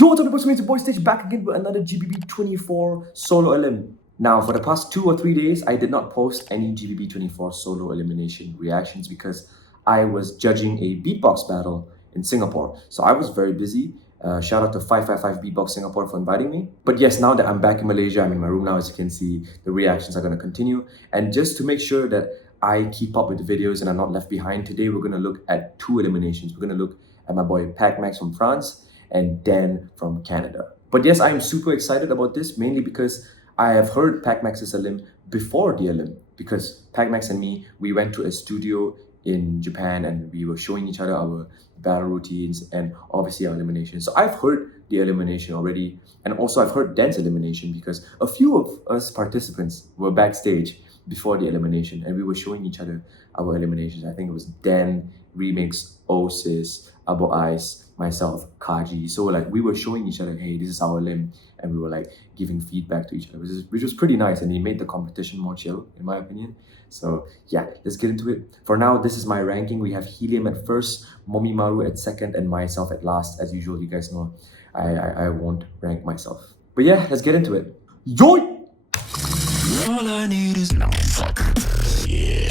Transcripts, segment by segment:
Yo, what's up, the PACMax boy stage back again with another GBB24 solo elim. Now, for the past 2 or 3 days, I did not post any GBB24 solo elimination reactions because I was judging a beatbox battle in Singapore. So I was very busy. Shout out to 555 Beatbox Singapore for inviting me. But yes, now that I'm back in Malaysia, I'm in my room now, as you can see, the reactions are going to continue. And just to make sure that I keep up with the videos and I'm not left behind, today we're going to look at 2 eliminations. We're going to look at my boy PACMax from France and Dan from Canada. But yes, I am super excited about this, mainly because I have heard PACMax's elim before the elim, because PACMax and me, we went to a studio in Japan and we were showing each other our battle routines and obviously our elimination. So I've heard the elimination already, and also I've heard Dan's elimination because a few of us participants were backstage before the elimination and we were showing each other our eliminations. I think it was Dan, Remix, Osis, Abo Ice, myself, Kaji. So like we were showing each other, hey, this is our limb, and we were like giving feedback to each other, which was pretty nice, and it made the competition more chill, in my opinion. So yeah, let's get into it. For now, this is my ranking. We have Helium at first, Momimaru at second, and myself at last. As usual, you guys know I won't rank myself. But yeah, let's get into it. Yo! All I need is no fuck. Yeah.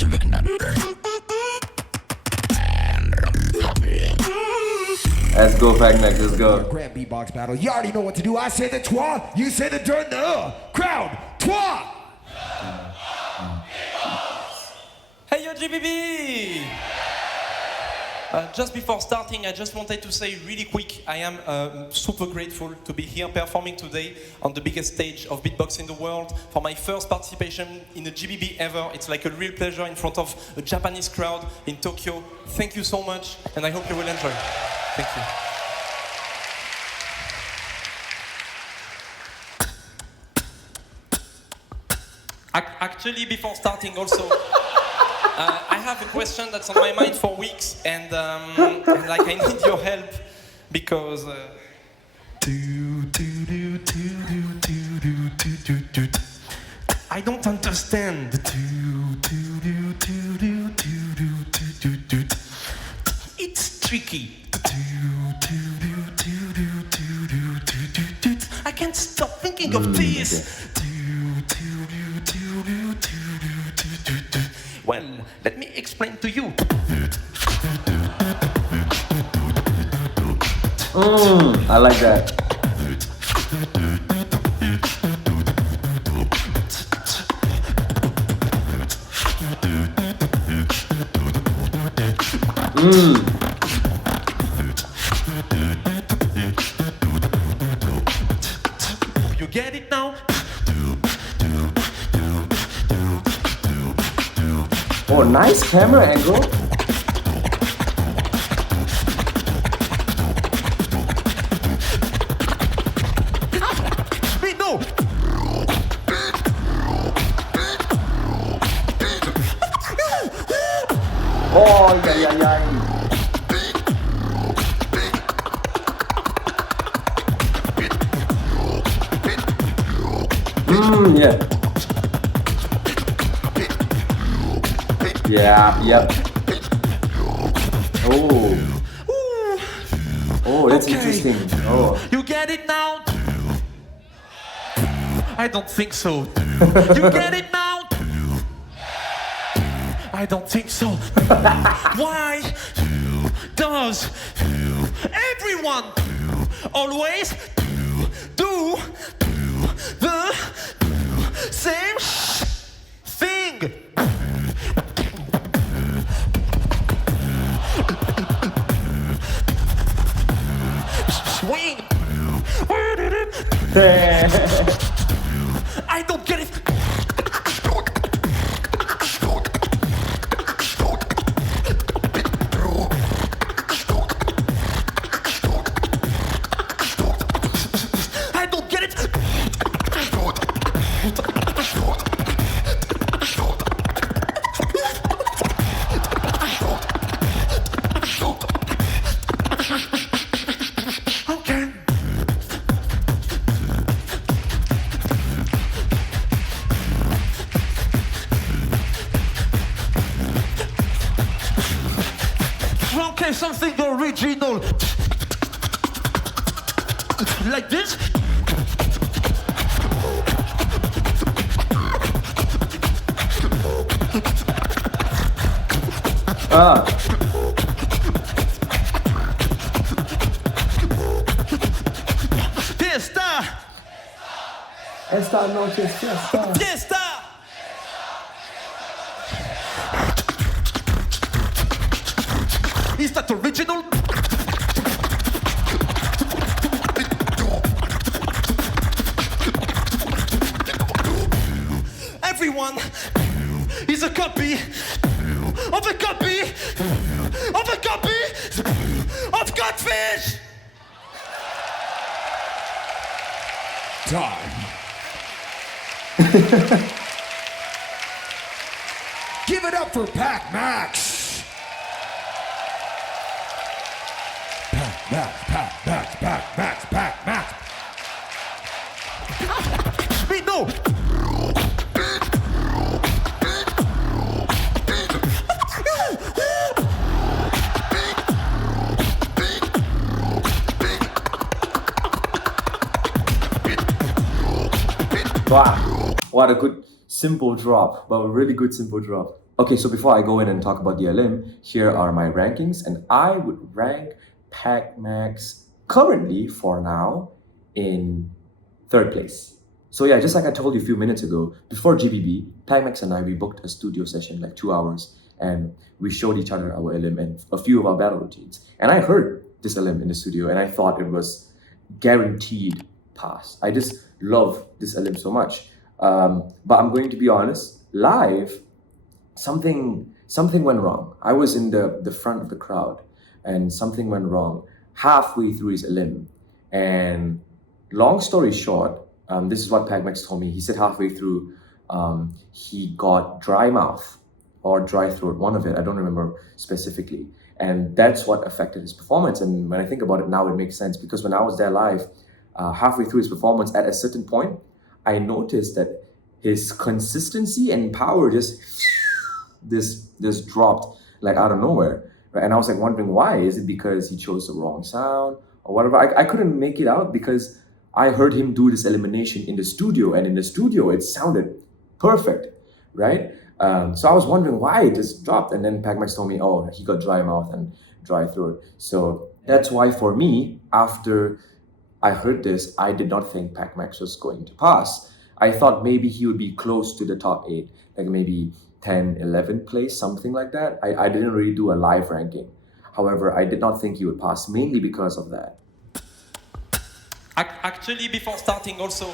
Let's go, PACMax, let's go. Grand beatbox battle. You already know what to do. I say the twa, you say the dirt, crowd, twa! Hey yo GBB! Just before starting, I just wanted to say really quick, I am super grateful to be here performing today on the biggest stage of beatbox in the world. For my first participation in a GBB ever, it's like a real pleasure in front of a Japanese crowd in Tokyo. Thank you so much, and I hope you will enjoy. Thank you. Actually, before starting also, I have a question that's on my mind for weeks, and like I need your help because I don't understand. It's tricky. I can't stop thinking of this. Well, let me explain to you. I like that. You get it now? Oh, nice camera angle. Wait, no! Oh, yeah, yeah, yeah. Yeah. Yeah, yep. Oh. Oh, that's interesting. Oh. You get it now? I don't think so. You get it now? I don't think so. Why does everyone always do the same thing? Swing. I don't get it. I don't get it. Okay. Okay, something original. Like this. Fiesta. Esta noche es fiesta. Fiesta. Is that original? Everyone is a copy of a copy of a copy of Godfish. Time. Give it up for PACMax. PACMax. Me no. Wow, what a good simple drop, but a really good simple drop. Okay, so before I go in and talk about the elim, here are my rankings, and I would rank PACMax currently for now in 3rd place. So yeah, just like I told you a few minutes ago, before GBB, PACMax and I, we booked a studio session like 2 hours, and we showed each other our elim and a few of our battle routines. And I heard this elim in the studio, and I thought it was guaranteed pass. I just love this elim so much. But I'm going to be honest, live, something went wrong. I was in the front of the crowd, and something went wrong halfway through his elim. And long story short, this is what PACMax told me. He said halfway through, he got dry mouth or dry throat, one of it. I don't remember specifically. And that's what affected his performance. And when I think about it now, it makes sense, because when I was there live, halfway through his performance, at a certain point, I noticed that his consistency and power just this dropped like out of nowhere, right? And I was like wondering why. Is it because he chose the wrong sound or whatever? I couldn't make it out, because I heard him do this elimination in the studio, and in the studio it sounded perfect, right? So I was wondering why it just dropped, and then PACMax told me, oh, he got dry mouth and dry throat. So that's why for me, after I heard this, I did not think PACMax was going to pass. I thought maybe he would be close to the top 8, like maybe 10, 11th place, something like that. I didn't really do a live ranking. However, I did not think he would pass, mainly because of that. Actually, before starting also,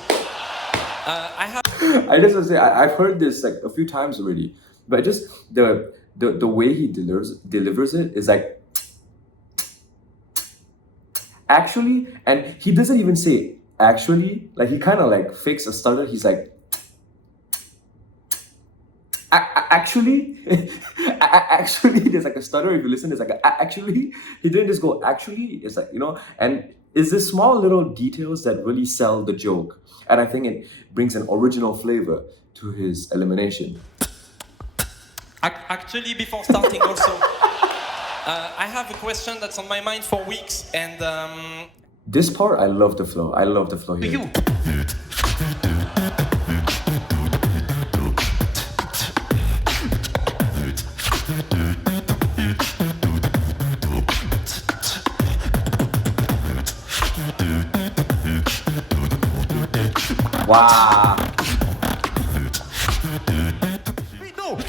I have... I just want to say, I've heard this like a few times already, but just the way he delivers it is like, actually, and he doesn't even say actually, like he kind of like fakes a stutter. He's like, actually, actually, there's like a stutter. If you listen, there's like actually. He didn't just go actually. It's like, you know, and it's the small little details that really sell the joke, and I think it brings an original flavor to his elimination. Actually, before starting also, I have a question that's on my mind for weeks, and This part, I love the flow. I love the flow here. You. Wow. Me no.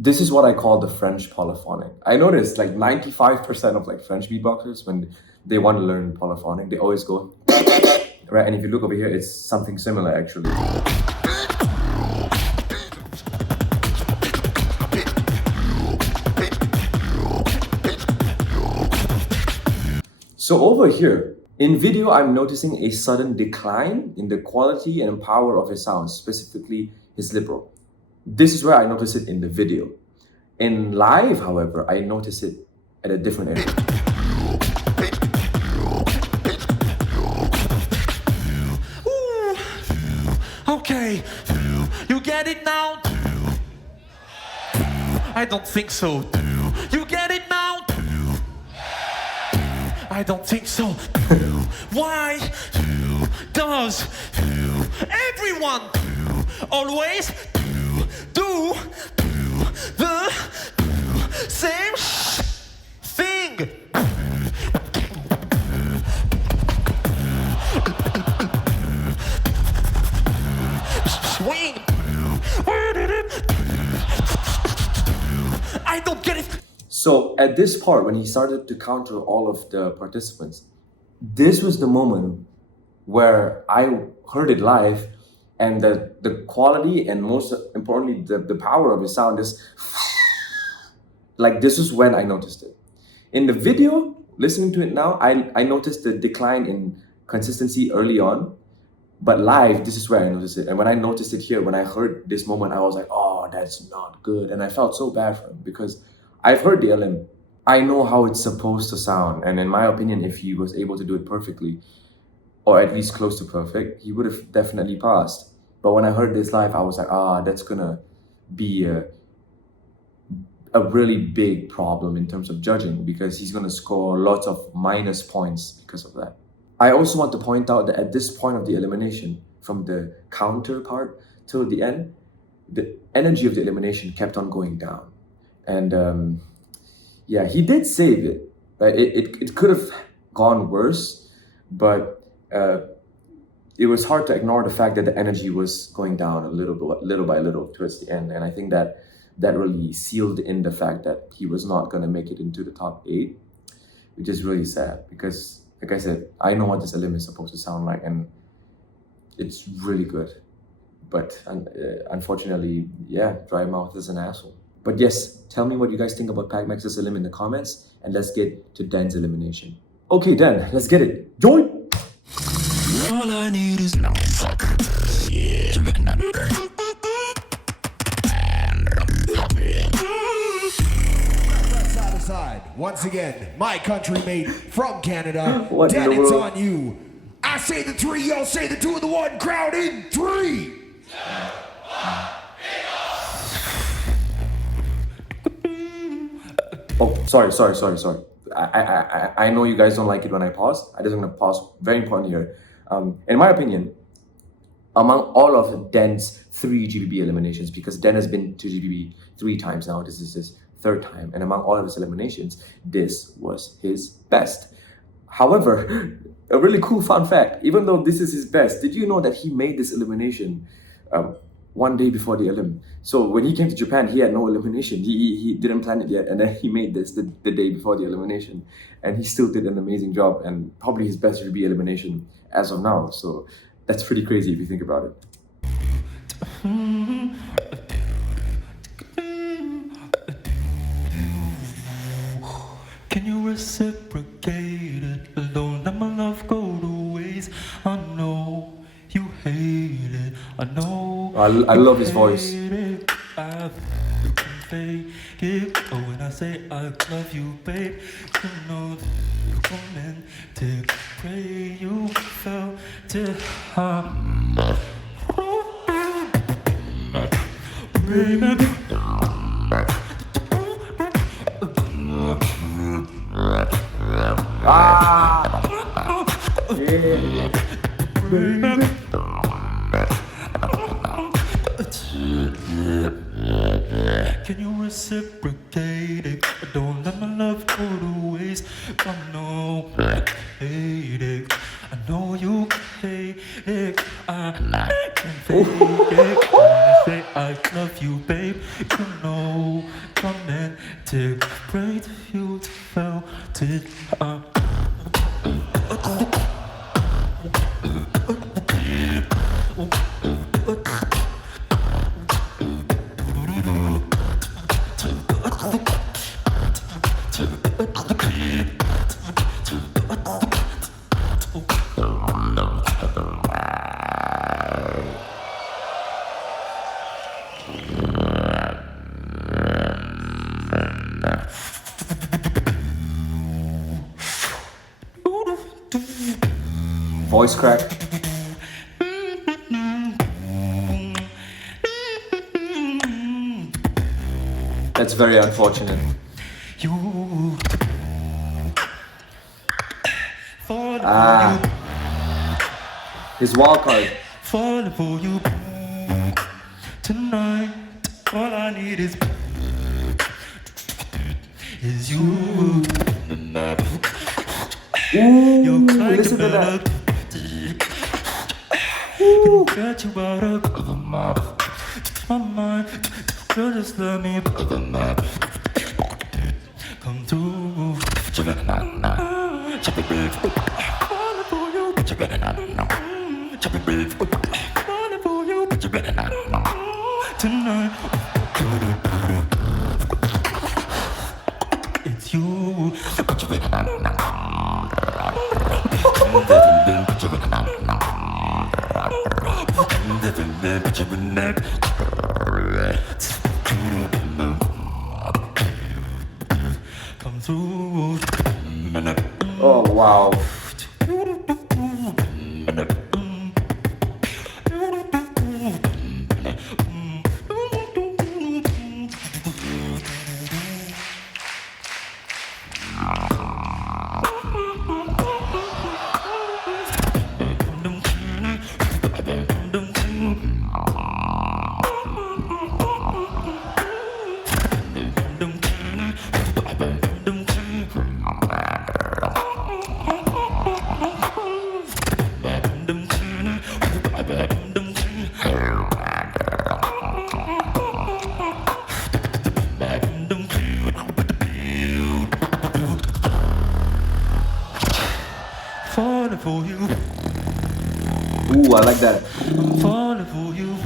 This is what I call the French polyphonic. I noticed like 95% of like French beatboxers, when they want to learn polyphonic, they always go, right? And if you look over here, it's something similar actually. So over here, in video, I'm noticing a sudden decline in the quality and power of his sound, specifically his lip roll. This is where I notice it in the video. In live, however, I notice it at a different area. Ooh. Okay. You get it now? I don't think so. You get it now? I don't think so. Why does everyone always do the same thing? Swing. I don't get it. So at this part, when he started to counter all of the participants, this was the moment where I heard it live, and the quality and most importantly the power of his sound is like, this is when I noticed it. In the video, listening to it now, I noticed the decline in consistency early on, but live, this is where I noticed it. And when I noticed it here, when I heard this moment, I was like, oh, that's not good. And I felt so bad for him because I've heard the LM. I know how it's supposed to sound. And in my opinion, if he was able to do it perfectly, or at least close to perfect, he would have definitely passed. But when I heard this live, I was like, that's gonna be a really big problem in terms of judging, because he's gonna score lots of minus points because of that. I also want to point out that at this point of the elimination, from the counter part till the end, the energy of the elimination kept on going down. And yeah, he did save it. Right? It could have gone worse, but it was hard to ignore the fact that the energy was going down a little by little towards the end. And I think that really sealed in the fact that he was not going to make it into the top 8, which is really sad because, like I said, I know what this elim is supposed to sound like, and it's really good. But unfortunately, yeah, Dry Mouth is an asshole. But yes, tell me what you guys think about PACMax's elim in the comments, and let's get to Dan's elimination. Okay, Dan, let's get it. Join! All I need is no fuck. Yeah. Side to side. Once again, my country mate from Canada. What in Dan, the it's world? on you. I say the 3, y'all say the 2 and the 1. Crowd in 3. Oh, sorry. I know you guys don't like it when I pause. I'm just gonna pause. Very important here. In my opinion, among all of Dan's 3 GBB eliminations, because Dan has been to GBB 3 times now, this is his 3rd time, and among all of his eliminations, this was his best. However, a really cool fun fact, even though this is his best, did you know that he made this elimination one day before the elim? So when he came to Japan, he had no elimination. He didn't plan it yet, and then he made this the day before the elimination, and he still did an amazing job, and probably his best GBB elimination as of now. So that's pretty crazy if you think about it. Can you reciprocate it? Don't let my love go to waste. I know you hate it. I know. I love his voice. I can fake it. Oh, when I say I love you, babe, you know that you meant to pray. You felt it. Can you reciprocate it? Don't let my love go to waste. I know I hate it. I know you hate it. I can fake it. When I say I love you, babe, you know I'm meant to pray to you to felt it. Voice crack. That's very unfortunate. You falling Ah. His wild card. falling for you tonight. All I need is you. You're like Listen to that. Can get you out of my mind. Girl, just let me come through. Falling for you. Falling for you tonight. It's you. Come through. Oh wow. Falling for you. Ooh, I like that. Falling for you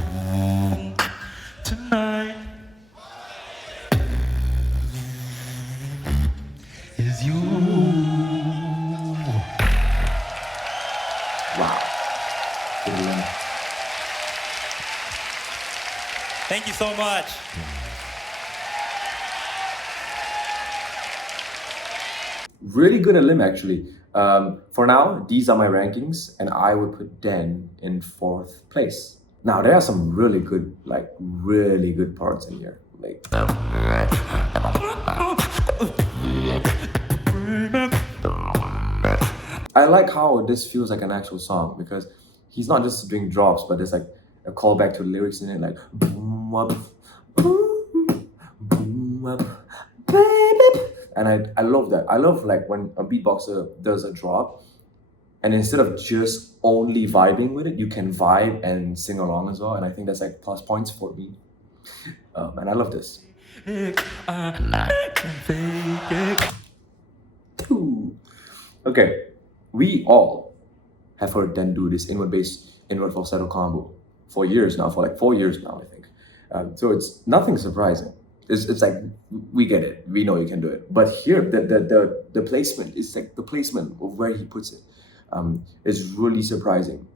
tonight. Is you. Wow. Thank you so much. Really good at limb actually. For now, these are my rankings, and I would put Den in 4th place. Now there are some really good parts in here. Like I like how this feels like an actual song because he's not just doing drops, but there's like a callback to the lyrics in it, like boom up, boom up, baby. And I love that. I love like when a beatboxer does a drop, and instead of just only vibing with it, you can vibe and sing along as well. And I think that's like plus points for me. And I love this. Okay, we all have heard Den do this inward bass, inward falsetto combo for years now, for like 4 years now, I think. So it's nothing surprising. It's like, we get it, we know you can do it. But here, the placement is like the placement of where he puts it is really surprising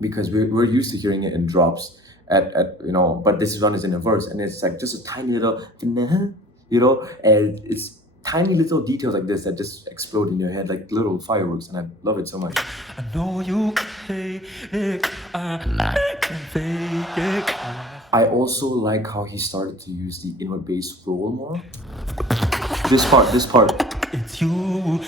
because we're used to hearing it in drops but this one is in a verse and it's like just a tiny little, and it's tiny little details like this that just explode in your head like little fireworks, and I love it so much. I know you can fake it. I also like how he started to use the inward bass roll more. This part. It's you.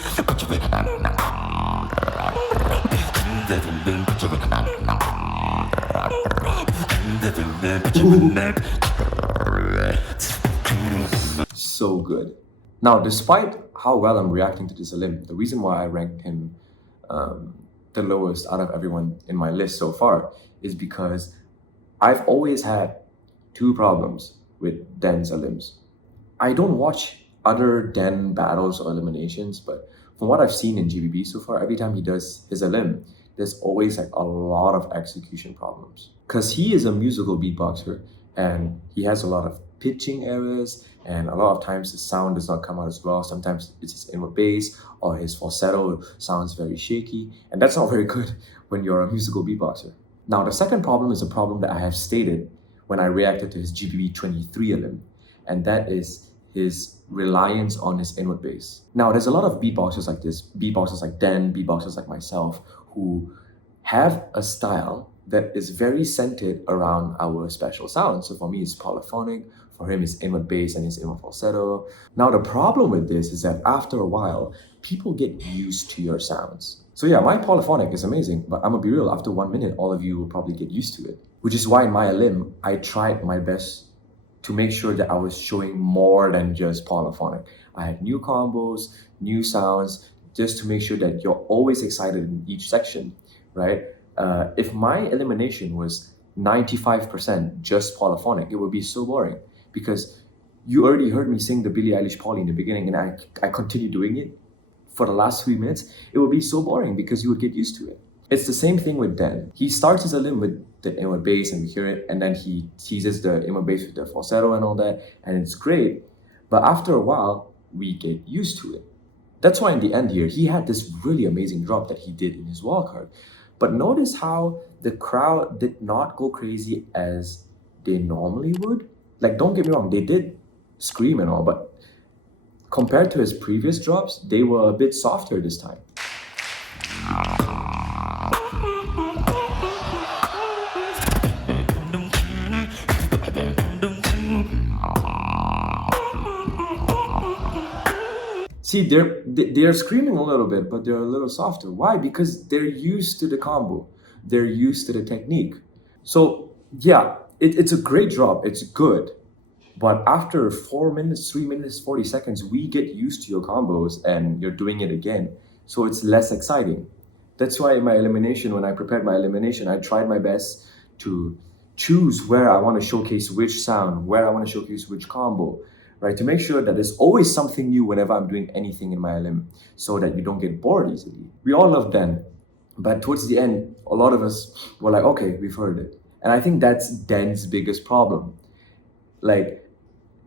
So good. Now, despite how well I'm reacting to this Elim, the reason why I ranked him the lowest out of everyone in my list so far is because I've always had 2 problems with Den's Elims. I don't watch other Den battles or eliminations, but from what I've seen in GBB so far, every time he does his Elim, there's always like a lot of execution problems. Because he is a musical beatboxer and he has a lot of pitching errors, and a lot of times the sound does not come out as well. Sometimes it's his inward bass or his falsetto sounds very shaky, and that's not very good when you're a musical beatboxer. Now, the second problem is a problem that I have stated when I reacted to his GBB23 Elim, and that is his reliance on his inward bass. Now, there's a lot of beatboxers like this, beatboxers like Den, beatboxers like myself, who have a style that is very centered around our special sound. So for me, it's polyphonic. For him, it's inward bass and it's inward falsetto. Now, the problem with this is that after a while, people get used to your sounds. So yeah, my polyphonic is amazing, but I'm gonna be real, after 1 minute, all of you will probably get used to it. Which is why in my elim, I tried my best to make sure that I was showing more than just polyphonic. I had new combos, new sounds, just to make sure that you're always excited in each section, right? If my elimination was 95% just polyphonic, it would be so boring because you already heard me sing the Billie Eilish Poly in the beginning and I continue doing it for the last 3 minutes. It would be so boring because you would get used to it. It's the same thing with Dan. He starts his elim with the inward bass and we hear it, and then he teases the inward bass with the falsetto and all that, and it's great. But after a while, we get used to it. That's why in the end here, he had this really amazing drop that he did in his wildcard. But notice how the crowd did not go crazy as they normally would. Like, don't get me wrong, they did scream and all, but compared to his previous drops, they were a bit softer this time. See, they're screaming a little bit, but they're a little softer. Why? Because they're used to the combo. They're used to the technique. So yeah, it's a great drop. It's good. But after 4 minutes, 3 minutes, 40 seconds, we get used to your combos and you're doing it again. So it's less exciting. That's why in my elimination, when I prepared my elimination, I tried my best to choose where I want to showcase which sound, where I want to showcase which combo, right? To make sure that there's always something new whenever I'm doing anything in my elim, so that you don't get bored easily. We all love Dan, but towards the end, a lot of us were like, okay, we've heard it. And I think that's Dan's biggest problem. Like,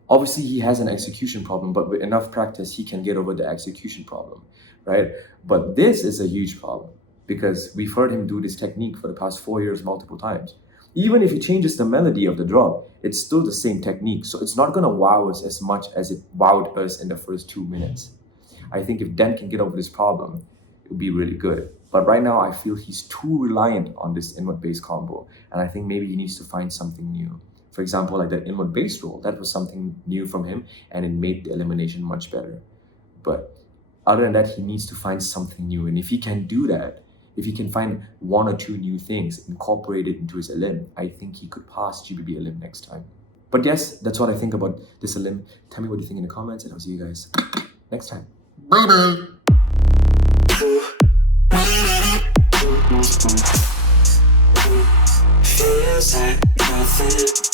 obviously he has an execution problem, but with enough practice, he can get over the execution problem, right? But this is a huge problem because we've heard him do this technique for the past 4 years multiple times. Even if he changes the melody of the drop, it's still the same technique. So it's not gonna wow us as much as it wowed us in the first 2 minutes. I think if Dan can get over this problem, it would be really good. But right now, I feel he's too reliant on this inward bass combo. And I think maybe he needs to find something new. For example, like that inward bass roll, that was something new from him and it made the elimination much better. But other than that, he needs to find something new. And if he can do that, if he can find 1 or 2 new things, incorporate it into his elim, I think he could pass GBB elim next time. But yes, that's what I think about this elim. Tell me what you think in the comments and I'll see you guys next time. Bye-bye. Feels like nothing.